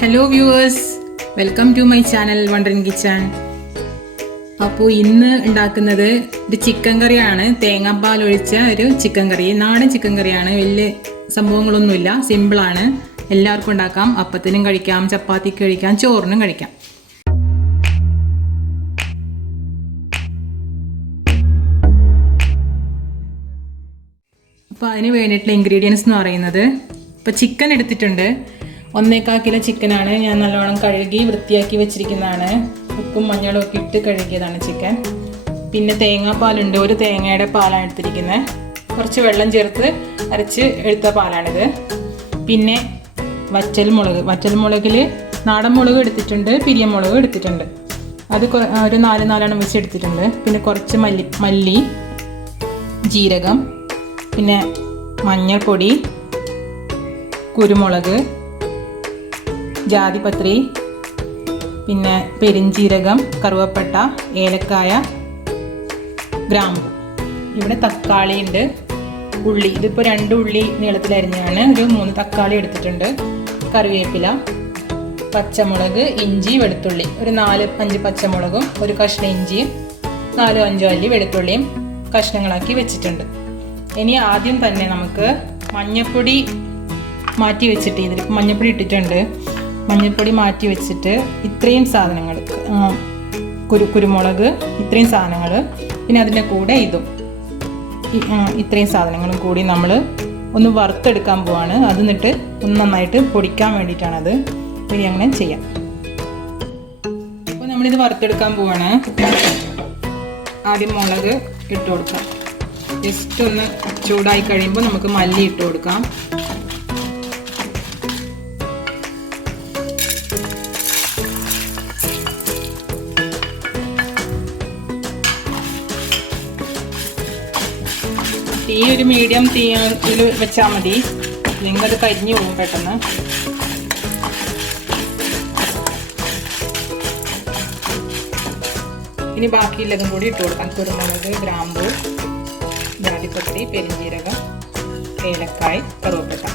Hello viewers, welcome to my channel wondering kitchen. അപ്പോൾ ഇന്ന് ഉണ്ടാക്കുന്നത് ഒരു ചിക്കൻ കറിയാണ്. തേങ്ങാപ്പാൽ ഒഴിച്ച ഒരു ചിക്കൻ കറി, നാടൻ ചിക്കൻ കറിയാണ്. വലിയ സംഭവങ്ങളൊന്നുമില്ല, സിമ്പിളാണ്. എല്ലാവർക്കും ഉണ്ടാക്കാം. അപ്പത്തിനും കഴിക്കാം, ചപ്പാത്തിക്ക് കഴിക്കാം, ചോറിനും കഴിക്കാം. അപ്പോൾ അതിന് വേണ്ടിയിട്ടുള്ള ഇൻഗ്രീഡിയൻസ് എന്ന് പറയുന്നത്, ഇപ്പോൾ ചിക്കൻ എടുത്തിട്ടുണ്ട്. 1.25 കിലോ ചിക്കനാണ്. ഞാൻ നല്ലോണം കഴുകി വൃത്തിയാക്കി വെച്ചിരിക്കുന്നതാണ്. ഉപ്പും മഞ്ഞളും ഒക്കെ ഇട്ട് കഴുകിയതാണ് ചിക്കൻ. പിന്നെ തേങ്ങാപ്പാലുണ്ട്, ഒരു തേങ്ങയുടെ പാലാണ് എടുത്തിരിക്കുന്നത്. കുറച്ച് വെള്ളം ചേർത്ത് അരച്ച് എടുത്ത പാലാണിത്. പിന്നെ വറ്റൽമുളകിൽ നാടൻ മുളക് എടുത്തിട്ടുണ്ട്, പിരിയമുളക് എടുത്തിട്ടുണ്ട്. അത് ഒരു 4 വെച്ച് എടുത്തിട്ടുണ്ട്. പിന്നെ കുറച്ച് മല്ലി, ജീരകം, പിന്നെ മഞ്ഞൾപ്പൊടി, കുരുമുളക്, ജാതിപത്രി, പിന്നെ പെരിഞ്ചീരകം, കറുവപ്പട്ട, ഏലക്കായ, ഗ്രാമ്പു. ഇവിടെ തക്കാളി ഉണ്ട്, ഉള്ളി. ഇതിപ്പോൾ 2 ഉള്ളി നീളത്തിലരിഞ്ഞാണ്. ഒരു 3 തക്കാളി എടുത്തിട്ടുണ്ട്, കറിവേപ്പില, പച്ചമുളക്, ഇഞ്ചി, വെളുത്തുള്ളി. ഒരു 4-5 പച്ചമുളകും ഒരു കഷ്ണം ഇഞ്ചിയും 4-5 അല്ലി വെളുത്തുള്ളിയും കഷ്ണങ്ങളാക്കി വെച്ചിട്ടുണ്ട്. ഇനി ആദ്യം തന്നെ നമുക്ക് മഞ്ഞൾപ്പൊടി മാറ്റി വെച്ചിട്ട്, ഇതിൽ മഞ്ഞൾപ്പൊടി ഇട്ടിട്ടുണ്ട്. മഞ്ഞൾപ്പൊടി മാറ്റി വെച്ചിട്ട് ഇത്രയും സാധനങ്ങൾ, കുരുമുളക്, ഇത്രയും സാധനങ്ങൾ, പിന്നെ അതിൻ്റെ കൂടെ ഇതും ഇത്രയും സാധനങ്ങളും കൂടി നമ്മൾ ഒന്ന് വറുത്തെടുക്കാൻ പോവാണ്. അത് എന്നിട്ട് ഒന്ന് നന്നായിട്ട് പൊടിക്കാൻ വേണ്ടിയിട്ടാണത്. ഇനി അങ്ങനെ ചെയ്യാം. അപ്പോൾ നമ്മളിത് വറുത്തെടുക്കാൻ പോവാണ്. ആദ്യം മുളക് ഇട്ട് കൊടുക്കാം. ജസ്റ്റ് ഒന്ന് ചൂടായി കഴിയുമ്പോൾ നമുക്ക് മല്ലി ഇട്ട് കൊടുക്കാം. തീ ഒരു മീഡിയം തീയിൽ വെച്ചാൽ മതി, അല്ലെങ്കിൽ അത് കരിഞ്ഞു പോകും പെട്ടെന്ന്. ഇനി ബാക്കിയുള്ളതും കൂടി ഇട്ട് കൊടുക്കാം. കുരുമുളക്, ഗ്രാമ്പു, ജാതിപത്രി, പെരിഞ്ചീരകം, ഏലക്കായ്, കറുവപ്പട്ട.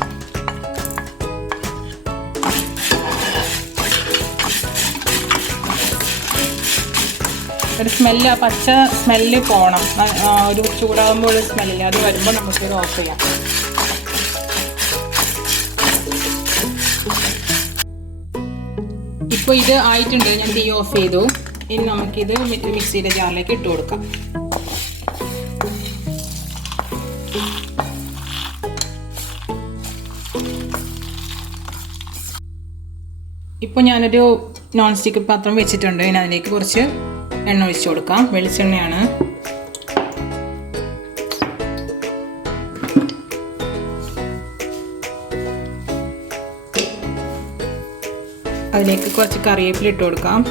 ഒരു സ്മെല്ല്, ആ പച്ച സ്മെല്ല് പോകണം. ഒരു ചൂടാകുമ്പോൾ സ്മെല്ലില്ല, അത് വരുമ്പോൾ നമുക്കൊരു ഓഫ് ചെയ്യാം. ഇപ്പോൾ ഇത് ആയിട്ടുണ്ട്, ഞാൻ തീ ഓഫ് ചെയ്തു. ഇനി നമുക്കിത് മിക്സിയുടെ ജാറിലേക്ക് ഇട്ട് കൊടുക്കാം. ഇപ്പോൾ ഞാനൊരു നോൺ സ്റ്റിക്ക് പാത്രം വെച്ചിട്ടുണ്ട്. ഇനി അതിലേക്ക് കുറച്ച് എണ്ണ ഒഴിച്ചു കൊടുക്കാം. വെളിച്ചെണ്ണയാണ്. അതിലേക്ക് കുറച്ച് കറിവേപ്പില ഇട്ട് കൊടുക്കാം.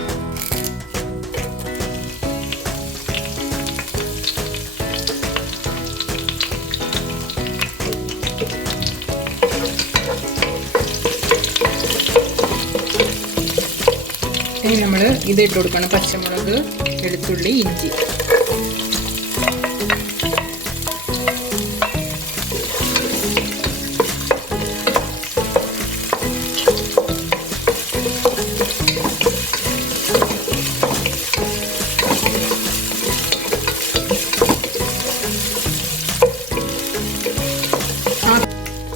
ഇനി നമ്മൾ ഇത് ഇട്ട് കൊടുക്കണം. പച്ചമുളക്, വെളുത്തുള്ളി, ഇഞ്ചി.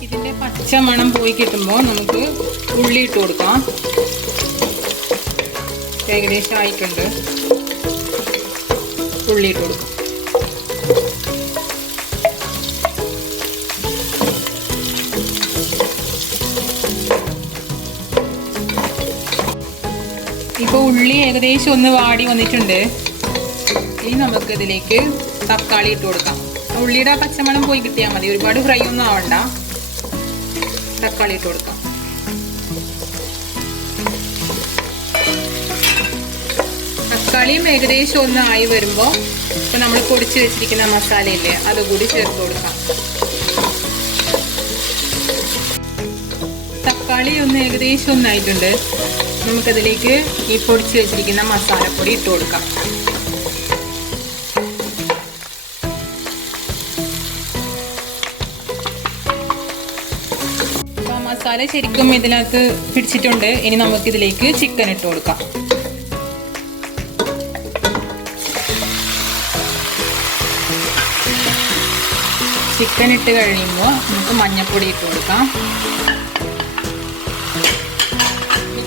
ഇതിൻ്റെ പച്ച മണം പോയി കിട്ടുമ്പോൾ നമുക്ക് ഉള്ളി ഇട്ട് കൊടുക്കാം. ഏകദേശം ആയിട്ടുണ്ട്. ഉള്ളി ഇട്ട് കൊടുക്കും. ഇപ്പോൾ ഉള്ളി ഏകദേശം ഒന്ന് വാടി വന്നിട്ടുണ്ട്. ഇനി നമുക്കിതിലേക്ക് തക്കാളി ഇട്ട് കൊടുക്കാം. ഉള്ളിയുടെ പച്ചമണം പോയി കിട്ടിയാൽ മതി, ഒരുപാട് ഫ്രൈ ഒന്നും ആവണ്ട. തക്കാളി ഇട്ട് കൊടുക്കാം. തക്കാളിയും ഏകദേശം ഒന്ന് ആയി വരുമ്പോൾ ഇപ്പോൾ നമ്മൾ പൊടിച്ച് വെച്ചിരിക്കുന്ന മസാലയില്ലേ, അതുകൂടി ചേർത്ത് കൊടുക്കാം. തക്കാളി ഒന്ന് ഏകദേശം ഒന്നായിട്ടുണ്ട്. നമുക്കതിലേക്ക് ഈ പൊടിച്ച് വെച്ചിരിക്കുന്ന മസാലപ്പൊടി ഇട്ട് കൊടുക്കാം. മസാല ശരിക്കും ഇതിനകത്ത് പിടിച്ചിട്ടുണ്ട്. ഇനി നമുക്കിതിലേക്ക് ചിക്കൻ ഇട്ട് കൊടുക്കാം. ചിക്കൻ ഇട്ട് കഴിയുമ്പോൾ നമുക്ക് മഞ്ഞൾപ്പൊടി ഇട്ട് കൊടുക്കാം.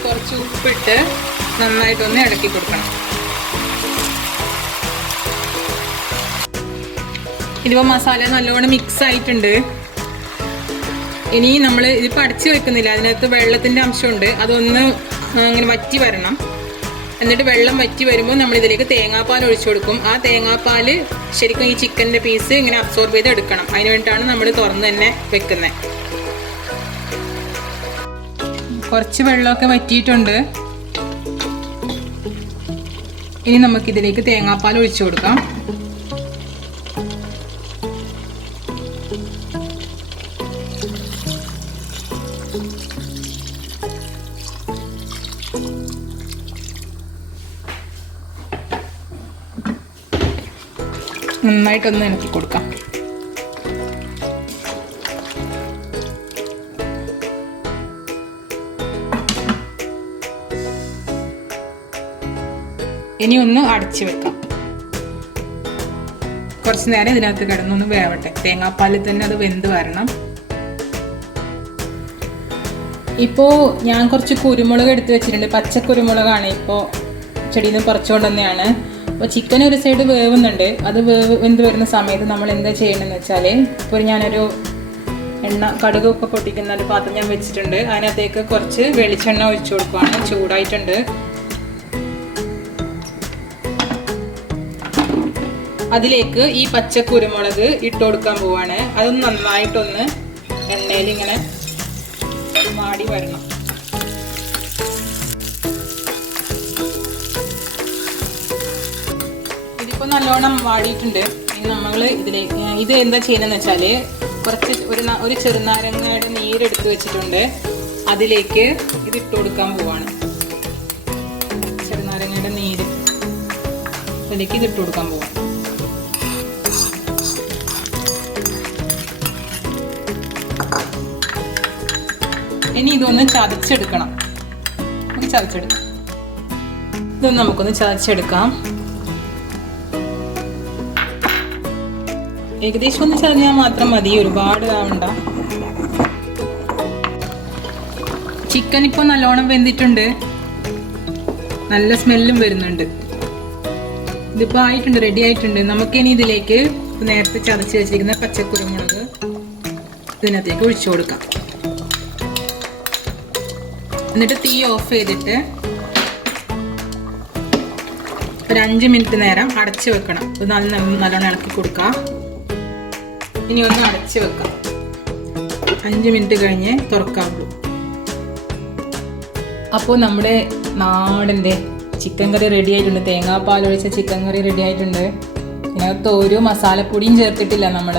കുറച്ച് ഉപ്പിട്ട് നന്നായിട്ടൊന്ന് ഇളക്കി കൊടുക്കണം. ഇതിപ്പോൾ മസാല നല്ലോണം മിക്സ് ആയിട്ടുണ്ട്. ഇനി നമ്മൾ ഇതിപ്പോൾ അടച്ച് വെക്കുന്നില്ല, അതിനകത്ത് വെള്ളത്തിൻ്റെ അംശമുണ്ട്. അതൊന്ന് അങ്ങനെ വറ്റി വരണം. എന്നിട്ട് വെള്ളം വറ്റി വരുമ്പോൾ നമ്മൾ ഇതിലേക്ക് തേങ്ങാപ്പാൽ ഒഴിച്ചു കൊടുക്കും. ആ തേങ്ങാപ്പാൽ ശരിക്കും ഈ ചിക്കൻ്റെ പീസ് ഇങ്ങനെ അബ്സോർബ് ചെയ്ത് എടുക്കണം. അതിന് വേണ്ടിയിട്ടാണ് നമ്മൾ തുറന്ന് തന്നെ വെക്കുന്നത്. കുറച്ച് വെള്ളമൊക്കെ വറ്റിയിട്ടുണ്ട്. ഇനി നമുക്കിതിലേക്ക് തേങ്ങാപ്പാൽ ഒഴിച്ചു കൊടുക്കാം. നന്നായിട്ടൊന്ന് ഇളക്കി കൊടുക്കാം. ഇനി ഒന്ന് അടച്ചു വെക്കാം. കുറച്ച് നേരം ഇതിനകത്ത് കിടന്നൊന്ന് വേവട്ടെ. തേങ്ങാപ്പാലിൽ തന്നെ അത് വെന്ത് വരണം. ഇപ്പോൾ ഞാൻ കുറച്ച് കുരുമുളക് എടുത്ത് വെച്ചിട്ടുണ്ട്. പച്ചക്കുരുമുളകാണ് ഇപ്പോൾ ചെടിയിൽ നിന്ന് പറിച്ചുകൊണ്ട് തന്നെയാണ്. അപ്പോൾ ചിക്കൻ ഒരു സൈഡ് വേവുന്നുണ്ട്. അത് വെന്ത് വരുന്ന സമയത്ത് നമ്മൾ എന്താ ചെയ്യണമെന്ന് വെച്ചാൽ, ഇപ്പോൾ ഞാനൊരു കടുകൊക്കെ പൊട്ടിക്കുന്ന ഒരു പാത്രം ഞാൻ വെച്ചിട്ടുണ്ട്. അതിനകത്തേക്ക് കുറച്ച് വെളിച്ചെണ്ണ ഒഴിച്ചു കൊടുക്കുകയാണ്. ചൂടായിട്ടുണ്ട്. അതിലേക്ക് ഈ പച്ചക്കുരുമുളക് ഇട്ട് കൊടുക്കാൻ പോവാണ്. അതൊന്ന് നന്നായിട്ടൊന്ന് എണ്ണയിൽ ഇങ്ങനെ വാടി വരണം. ഇതിപ്പോൾ നല്ലോണം വാടിയിട്ടുണ്ട്. ഇനി നമ്മൾ ഇതിലേക്ക് ഇത് എന്താ ചെയ്യുന്നതെന്ന് വെച്ചാൽ, കുറച്ച് ഒരു ചെറുനാരങ്ങയുടെ നീരെടുത്ത് വെച്ചിട്ടുണ്ട്. അതിലേക്ക് ഇതിട്ട് കൊടുക്കാൻ പോവാണ്. ചെറുനാരങ്ങയുടെ നീര് അതിലേക്ക് ഇതിട്ട് കൊടുക്കാൻ പോവാണ്. ഇനി ഇതൊന്ന് ചതച്ചെടുക്കണം. ഇതൊന്ന് നമുക്കൊന്ന് ചതച്ചെടുക്കാം. ഏകദേശം ഒന്ന് ചതഞ്ഞാൽ മാത്രം മതി, ഒരുപാട് ആവണ്ട. ചിക്കൻ ഇപ്പോൾ നല്ലോണം വെന്തിട്ടുണ്ട്. നല്ല സ്മെല്ലും വരുന്നുണ്ട്. ഇതിപ്പോൾ ആയിട്ടുണ്ട്, റെഡി ആയിട്ടുണ്ട്. നമുക്കിനി ഇതിലേക്ക് നേരത്തെ ചതച്ച് വെച്ചിരിക്കുന്ന പച്ചക്കുരുമുളക് ഇതിനകത്തേക്ക് ഒഴിച്ചു കൊടുക്കാം. എന്നിട്ട് തീ ഓഫ് ചെയ്തിട്ട് ഒരു 5 മിനിറ്റ് നേരം അടച്ചു വെക്കണം. ഇത് നല്ലോണം ഇളക്കി കൊടുക്കാം. ഇനി ഒന്ന് അടച്ചു വെക്കാം. 5 മിനിറ്റ് കഴിഞ്ഞ് തുറക്കാവുള്ളൂ. അപ്പോൾ നമ്മുടെ നാടൻ്റെ ചിക്കൻ കറി റെഡി ആയിട്ടുണ്ട്. തേങ്ങാപ്പാൽ ഒഴിച്ച ചിക്കൻ കറി റെഡി ആയിട്ടുണ്ട്. ഇതിനകത്ത് ഒരു മസാലപ്പൊടിയും ചേർത്തിട്ടില്ല നമ്മൾ.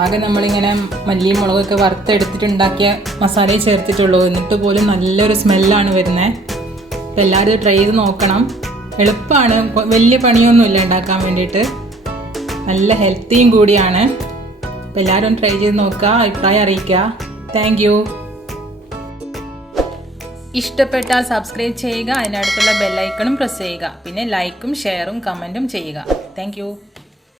ആകെ നമ്മളിങ്ങനെ മല്ലിയും മുളകൊക്കെ വറുത്തെടുത്തിട്ടുണ്ടാക്കിയ മസാലയെ ചേർത്തിട്ടുള്ളൂ. എന്നിട്ട് പോലും നല്ലൊരു സ്മെല്ലാണ് വരുന്നത്. അപ്പോൾ എല്ലാവരും ട്രൈ ചെയ്ത് നോക്കണം. എളുപ്പമാണ്, വലിയ പണിയൊന്നുമില്ല ഉണ്ടാക്കാൻ വേണ്ടിയിട്ട്. നല്ല ഹെൽത്തിയും കൂടിയാണ്. അപ്പോൾ എല്ലാവരും ട്രൈ ചെയ്ത് നോക്കുക, അഭിപ്രായം അറിയിക്കുക. Thank you. ഇഷ്ടപ്പെട്ടാൽ സബ്സ്ക്രൈബ് ചെയ്യുക. അതിനടുത്തുള്ള ബെല്ലൈക്കണും പ്രസ് ചെയ്യുക. പിന്നെ ലൈക്കും ഷെയറും കമൻറ്റും ചെയ്യുക. Thank you.